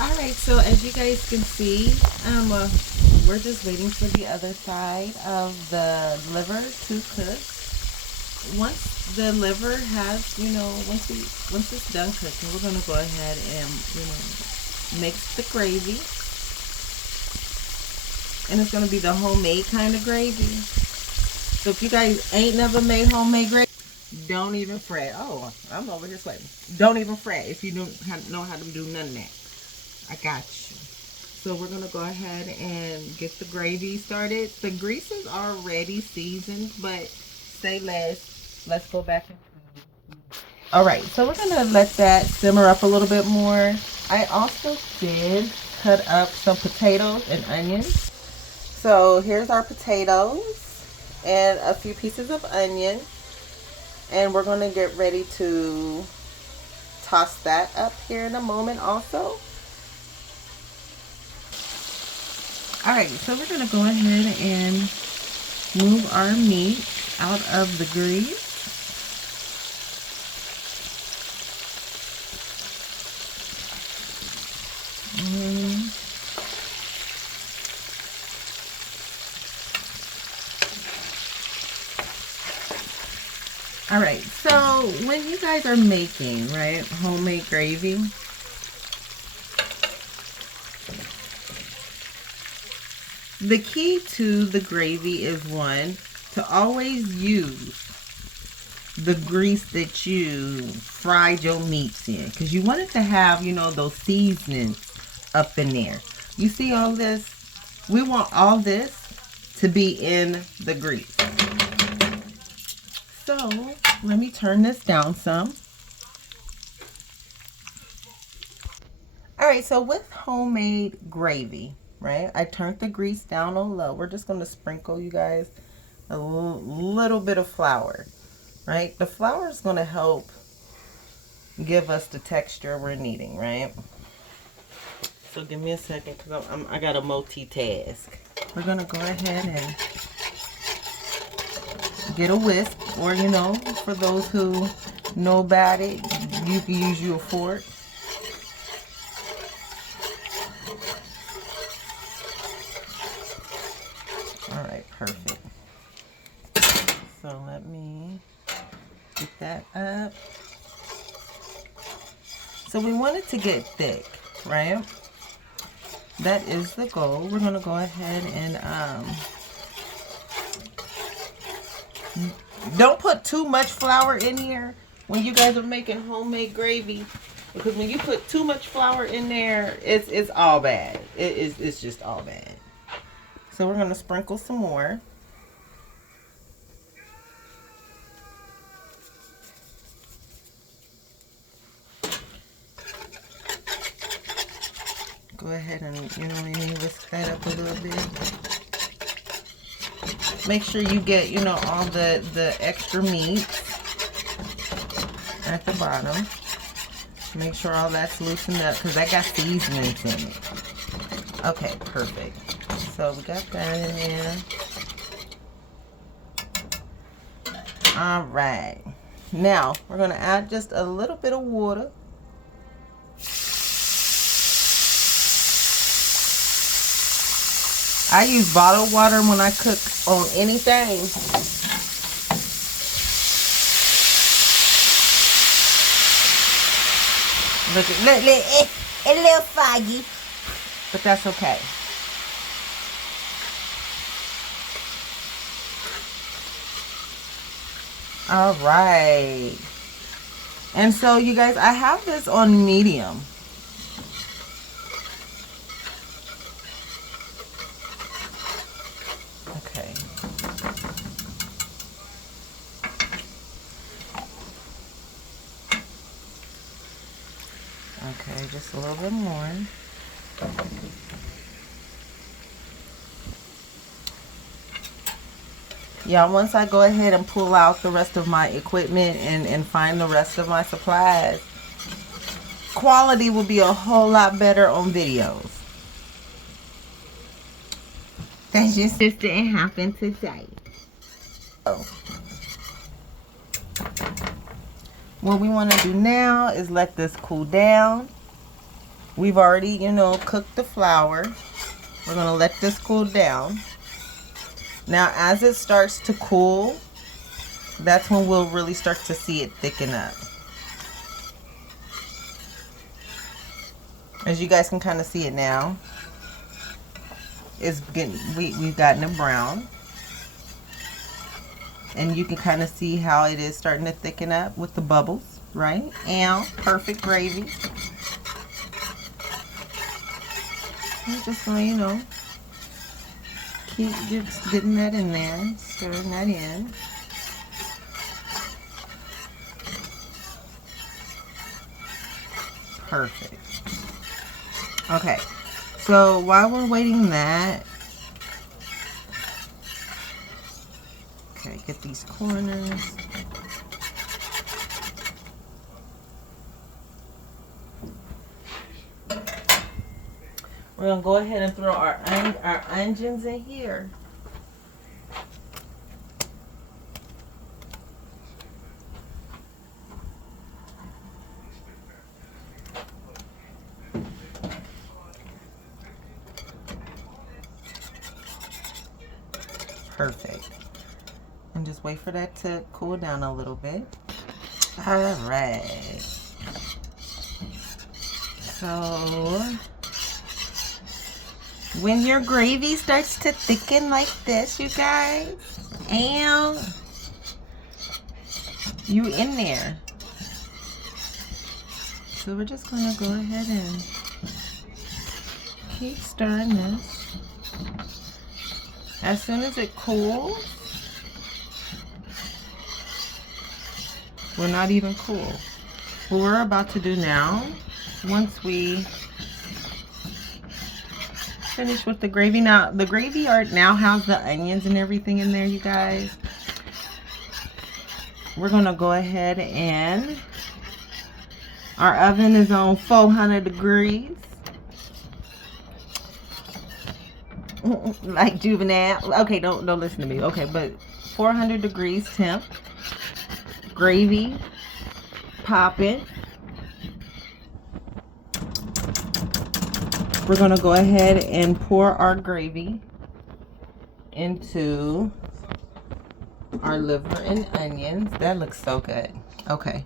Alright, so as you guys can see, we're just waiting for the other side of the liver to cook. Once the liver has, once it's done cooking, we're gonna go ahead and, mix the gravy. And it's gonna be the homemade kind of gravy. So if you guys ain't never made homemade gravy, don't even fret. Oh, I'm over here sweating. Don't even fret if you don't know how to do none of that. I got you. So we're gonna go ahead and get the gravy started. The grease is already seasoned, but say less. Let's go back and. All right, so we're gonna let that simmer up a little bit more. I also did cut up some potatoes and onions. So here's our potatoes and a few pieces of onion, and we're gonna get ready to toss that up here in a moment also. All right, so we're gonna go ahead and move our meat out of the grease. All right, so when you guys are making, right, homemade gravy, the key to the gravy is one, to always use the grease that you fried your meats in, because you want it to have, those seasonings up in there. You see all this? We want all this to be in the grease. So let me turn this down some. All right, so with homemade gravy, right, I turned the grease down on low. We're just going to sprinkle, you guys, a little bit of flour, right? The flour is going to help give us the texture we're needing, right? So give me a second because I got to multitask. We're going to go ahead and get a whisk, or, for those who know about it, you can use your fork. All right, perfect. So let me get that up. So we want it to get thick, right? That is the goal. We're gonna go ahead and don't put too much flour in here when you guys are making homemade gravy, because when you put too much flour in there, it's all bad. It's just all bad. So we're gonna sprinkle some more. Go ahead and whisk that up a little bit. Make sure you get all the extra meat at the bottom. Make sure all that's loosened up because that got seasonings in it. Okay, perfect. So we got that in there. All right. Now we're gonna add just a little bit of water. I use bottled water when I cook on anything. Look, it's a little foggy, but that's okay. All right. And so, you guys, I have this on medium. Okay. Okay, just a little bit more. Yeah, once I go ahead and pull out the rest of my equipment and find the rest of my supplies, quality will be a whole lot better on videos. That just didn't happen today. Oh. What we want to do now is let this cool down. We've already, you know, cooked the flour. We're gonna let this cool down. Now, as it starts to cool, that's when we'll really start to see it thicken up. As you guys can kind of see it now, it's getting, we've gotten it brown. And you can kind of see how it is starting to thicken up with the bubbles, right? And perfect gravy. I'm just gonna, you know, keep just getting that in there, stirring that in. Perfect. Okay, so while we're waiting that, okay, get these corners. We're gonna go ahead and throw our onions in here. Perfect. And just wait for that to cool down a little bit. All right. So when your gravy starts to thicken like this, you guys, and you in there. So we're just gonna go ahead and keep stirring this. As soon as it cools, we're not even cool. What we're about to do now, once we finish with the gravy, now the gravy now has the onions and everything in there, you guys. We're gonna go ahead and our oven is on 400 degrees. Like Juvenile. Okay, don't listen to me. Okay, but 400 degrees temp. Gravy popping. We're gonna go ahead and pour our gravy into our liver and onions. That looks so good. Okay,